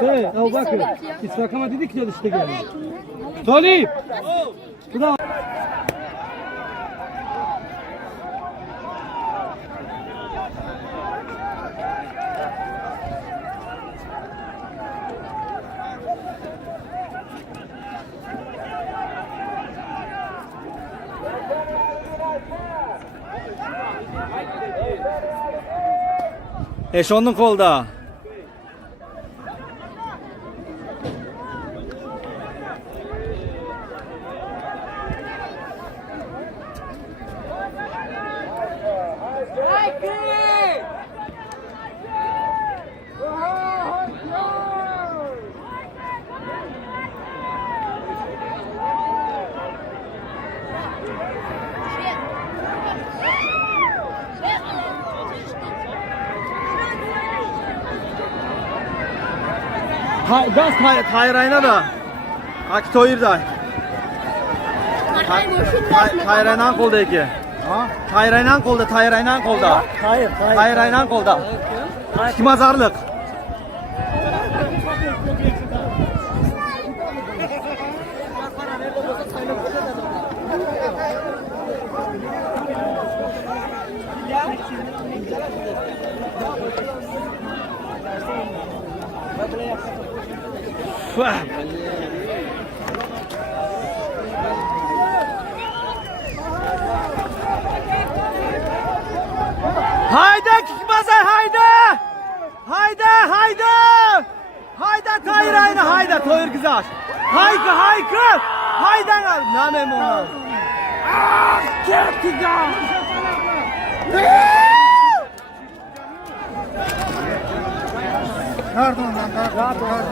Şey, Ebu Bakır. İsrakama dedik ya işte geldi. Talip. Bravo. Eşonun kolda. Gaz tayrayına da. Aki toyur da. Tayraynan kolda iki. Tayraynan kolda, tayraynan kolda. Tayraynan kolda. Kim azarlık? Hayda Kikmazay hayda! Hayda hayda! Hayda tayrayna hayda toyur kızar. Haykı haykı! Hayda namem ona. Kertiga! Pardon lan pardon.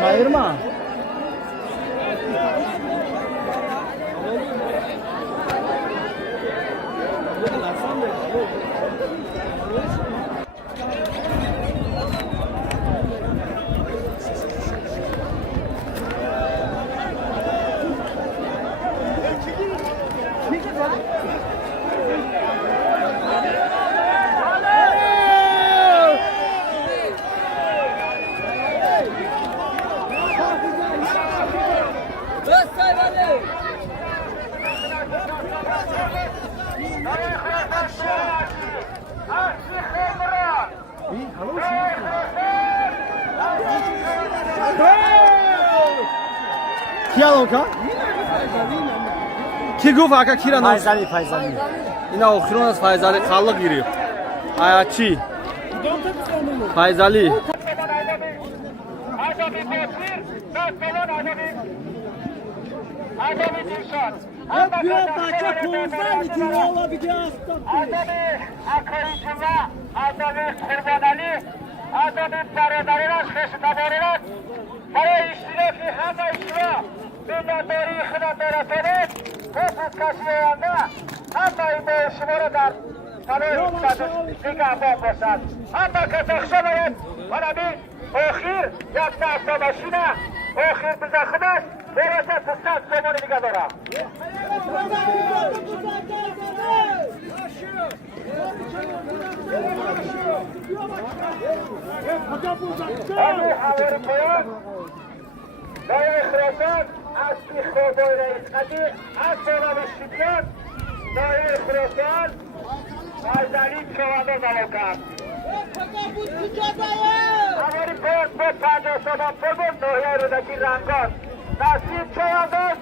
Hayırma. Kialoka? Kigufa aka kiranos. Fayzali. İna o kiranos Fayzali kallık giriyor. Ayaçi. Fayzali. Yapıyor başka kozlar için olabileceğiz. Adamı akarıcıma, adamı kurbanali, adamı paradarına, şeşitabarına, para işine ki hama işine, dünya tarihine dönetenek, Buzkashı yanında, hama ime işimleri dar, tanı iktisadır, zika bombosan. Hama katakşamayın, bana bir okhir, yakna aktabaşına, okhir bize kınaş, verese fırsat somunu bir kadara. Abi havori koyan, dayı khurasan, asli khoboy reis qadi, az sonra şiddet, dayı khurasan, Fayzali çovada dalokan. Havori koyan, bu panca sabah kogun, nohyarudaki rangon, nasip çovadan,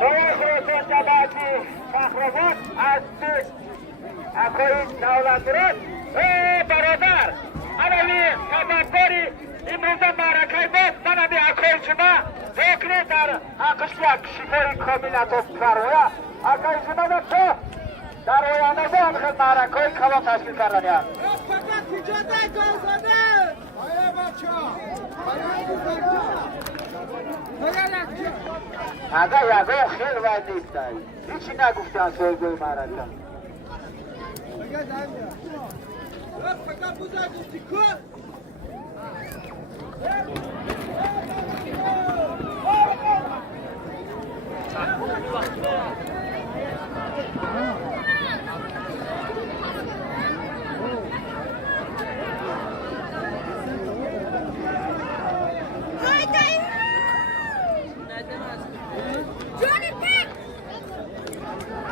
dayı khurasan cemaati, fahrovat, asli, اکوی دولت درست برادر انوی تبکاری امروز معرکه بود من بی اکوی شما فکری در اکشی اکشیفری کاملت و کرویا اکوی شما در تو در اویانه بود خیلی معرکه کلام تشکیل کردن یا فقط کجاده گازاده آیا بچه اگه یگه خیلی باید نیستن هیچی نگفتن سویگوی معرکه فقط بوزه گفتی کن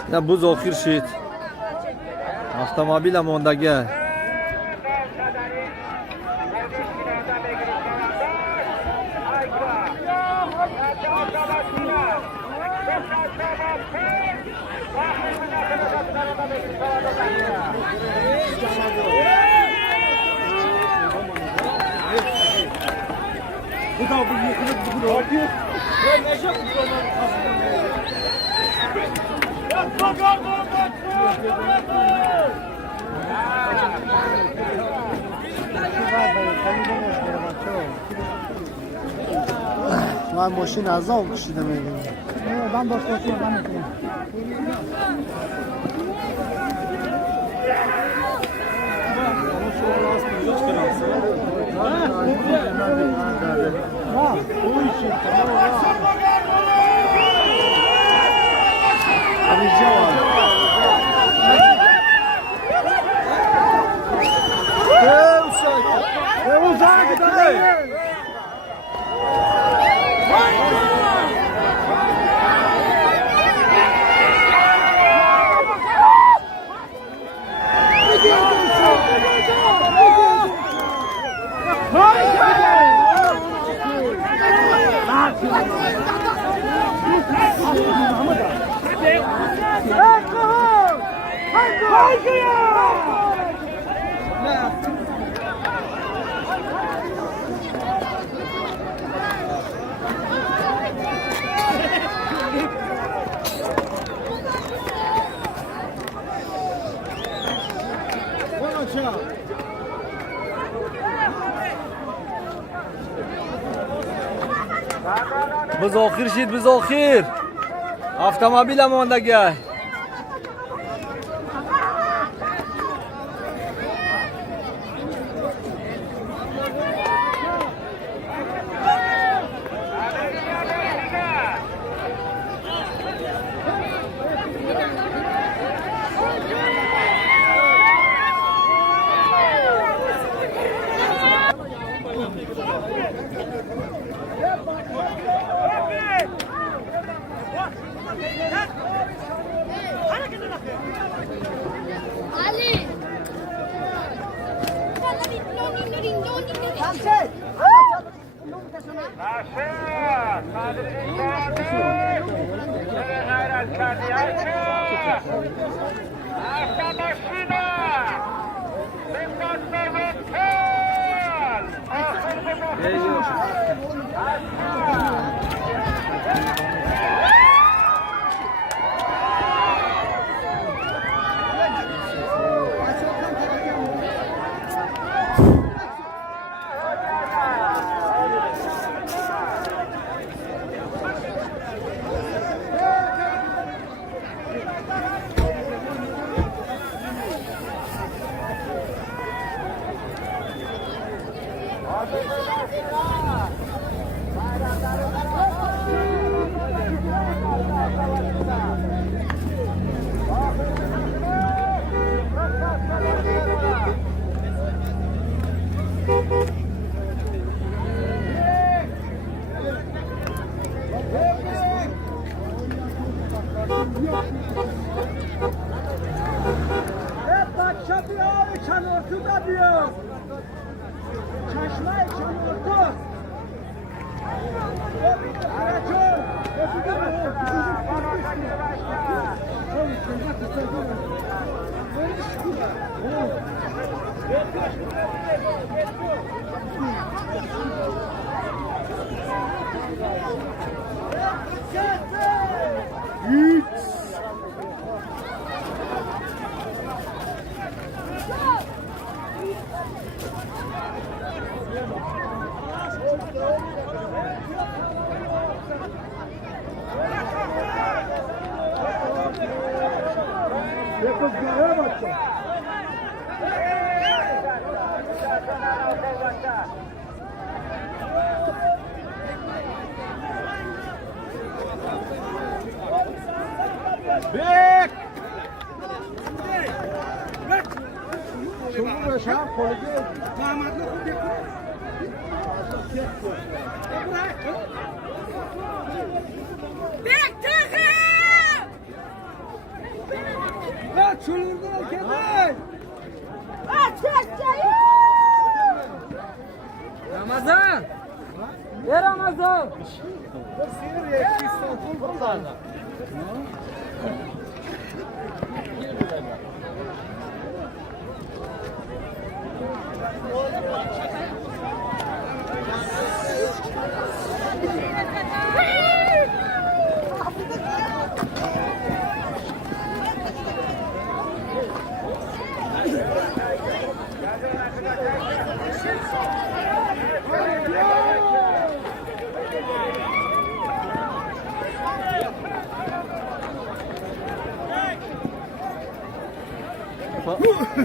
نه بوز آخر شد автомобиль мондагӣ من ماشین از آن کشیده میگم من باش باشه من میکنم biz oxir shid biz oxir avtomobil amondagi Bek! Şunu da şah koydu. Ramazan! Ya Ramazan!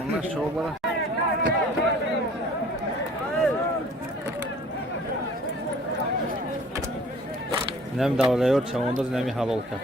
Onlar şovlara. Nem davalayor, çavundaz nemi halolka.